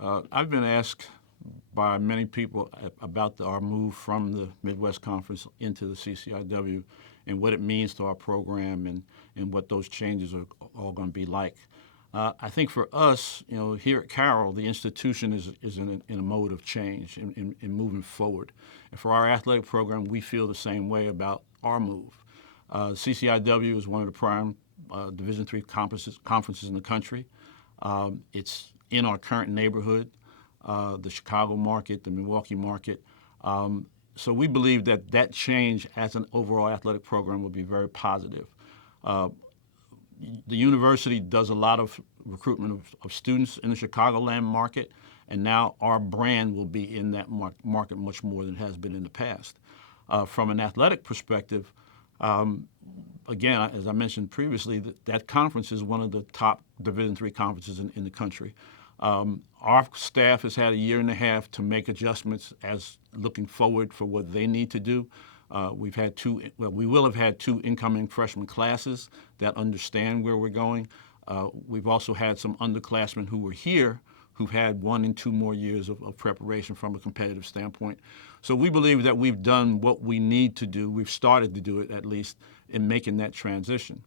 I've been asked by many people about our move from the Midwest Conference into the CCIW and what it means to our program and what those changes are all going to be like. I think for us, here at Carroll, the institution is in a mode of change in moving forward. And for our athletic program, we feel the same way about our move. CCIW is one of the prime Division III conferences in the country. It's in our current neighborhood, the Chicago market, the Milwaukee market. So we believe that change as an overall athletic program will be very positive. The university does a lot of recruitment of students in the Chicagoland market, and now our brand will be in that market much more than it has been in the past. From an athletic perspective, again, as I mentioned previously, that conference is one of the top Division III conferences in the country. Our staff has had a year and a half to make adjustments as looking forward for what they need to do. We will have had two incoming freshman classes that understand where we're going. We've also had some underclassmen who were here who've had 1 and 2 more years of preparation from a competitive standpoint. So we believe that we've done what we need to do. We've started to do it, at least, in making that transition.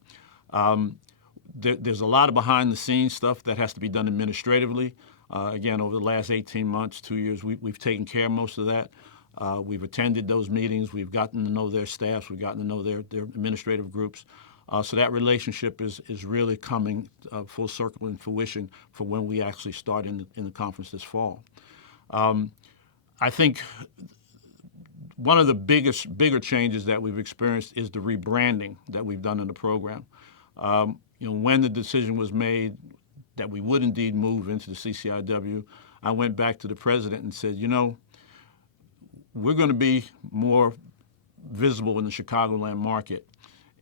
There's a lot of behind-the-scenes stuff that has to be done administratively. Again, over the last 18 months, 2 years, we've taken care of most of that. We've attended those meetings. We've gotten to know their staffs. We've gotten to know their administrative groups. So that relationship is really coming full circle in fruition for when we actually start in the conference this fall. I think one of the bigger changes that we've experienced is the rebranding that we've done in the program. When the decision was made that we would indeed move into the CCIW, I went back to the president and said, we're going to be more visible in the Chicagoland market.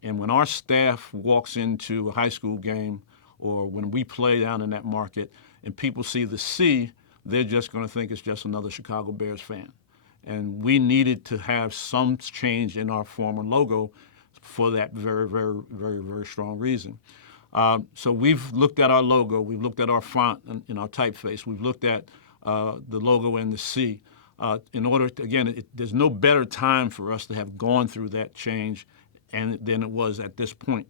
And when our staff walks into a high school game or when we play down in that market and people see the C, they're just going to think it's just another Chicago Bears fan. And we needed to have some change in our former logo for that very, very, very, very strong reason. So we've looked at our logo. We've looked at our font and our typeface. We've looked at the logo and the C. In order to, again, there's no better time for us to have gone through that change than it was at this point.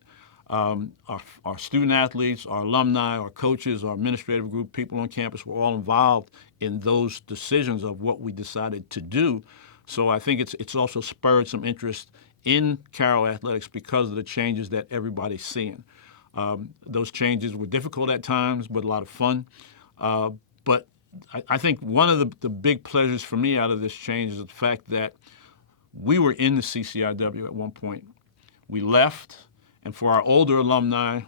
Our student athletes, our alumni, our coaches, our administrative group, people on campus were all involved in those decisions of what we decided to do. So I think it's also spurred some interest in Carroll athletics because of the changes that everybody's seeing. Those changes were difficult at times, but a lot of fun. But I think one of the big pleasures for me out of this change is the fact that we were in the CCIW at one point. We left, and for our older alumni,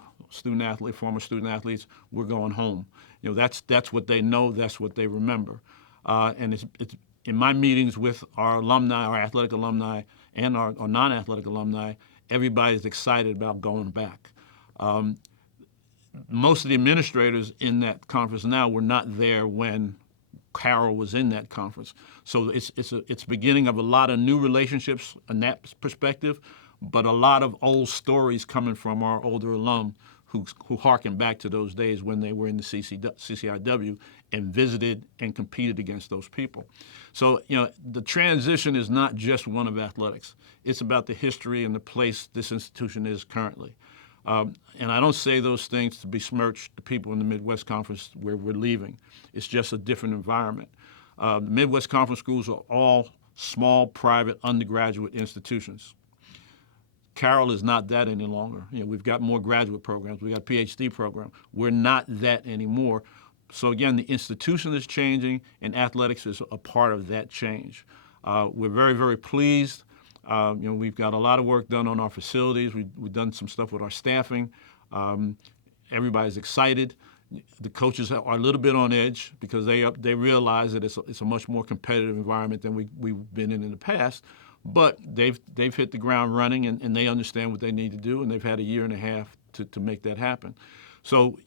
former student athletes, we're going home. That's what they know, that's what they remember. And it's in my meetings with our alumni, our athletic alumni, and our non-athletic alumni, everybody's excited about going back. Most of the administrators in that conference now were not there when Carroll was in that conference. So it's beginning of a lot of new relationships in that perspective, but a lot of old stories coming from our older alum who harken back to those days when they were in the CCIW and visited and competed against those people. So, the transition is not just one of athletics. It's about the history and the place this institution is currently. And I don't say those things to besmirch the people in the Midwest Conference where we're leaving. It's just a different environment. The Midwest Conference schools are all small, private, undergraduate institutions. Carroll is not that any longer. We've got more graduate programs. We've got a PhD program. We're not that anymore. So again, the institution is changing, and athletics is a part of that change. We're very, very pleased. We've got a lot of work done on our facilities. We've done some stuff with our staffing. Everybody's excited. The coaches are a little bit on edge because they realize that it's a much more competitive environment than we've been in the past. But they've hit the ground running, and they understand what they need to do, and they've had a year and a half to make that happen. So,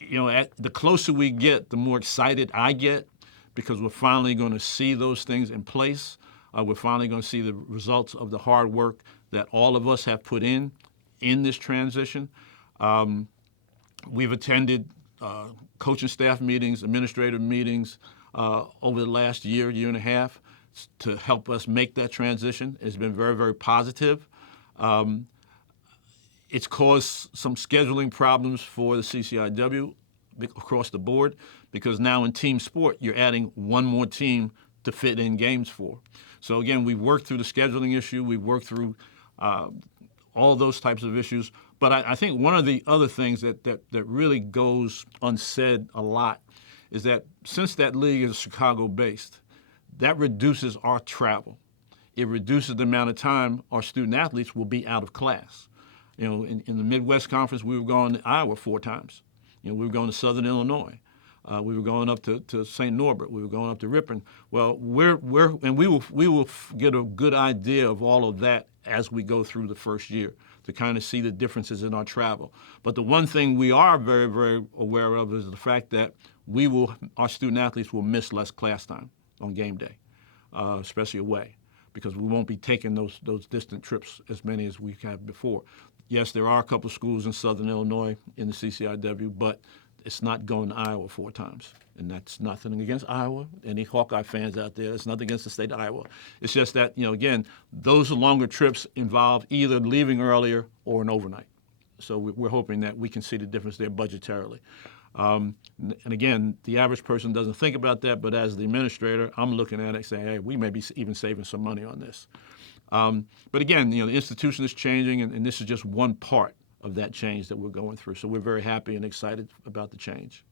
the closer we get, the more excited I get because we're finally going to see those things in place. We're finally going to see the results of the hard work that all of us have put in this transition. We've attended coaching staff meetings, administrative meetings over the last year and a half to help us make that transition. It's been very, very positive. It's caused some scheduling problems for the CCIW across the board because now in team sport, you're adding one more team to fit in games for. So again, we've worked through the scheduling issue. We've worked through all those types of issues. But I think one of the other things that really goes unsaid a lot is that since that league is Chicago-based, that reduces our travel. It reduces the amount of time our student athletes will be out of class. You know, in the Midwest Conference, we were going to Iowa 4 times. You know, we were going to Southern Illinois. We were going up to St. Norbert. We were going up to Ripon. Well, we will get a good idea of all of that as we go through the first year to kind of see the differences in our travel. But the one thing we are very, very aware of is the fact that our student athletes will miss less class time on game day, especially away, because we won't be taking those distant trips as many as we have before. Yes, there are a couple of schools in Southern Illinois in the CCIW, but it's not going to Iowa 4 times. And that's nothing against Iowa. Any Hawkeye fans out there, it's nothing against the state of Iowa. It's just that, you know, again, those longer trips involve either leaving earlier or an overnight. So we're hoping that we can see the difference there budgetarily. And again, the average person doesn't think about that, but as the administrator, I'm looking at it saying, hey, we may be even saving some money on this. But again, you know, the institution is changing, and this is just one part of that change that we're going through. So we're very happy and excited about the change.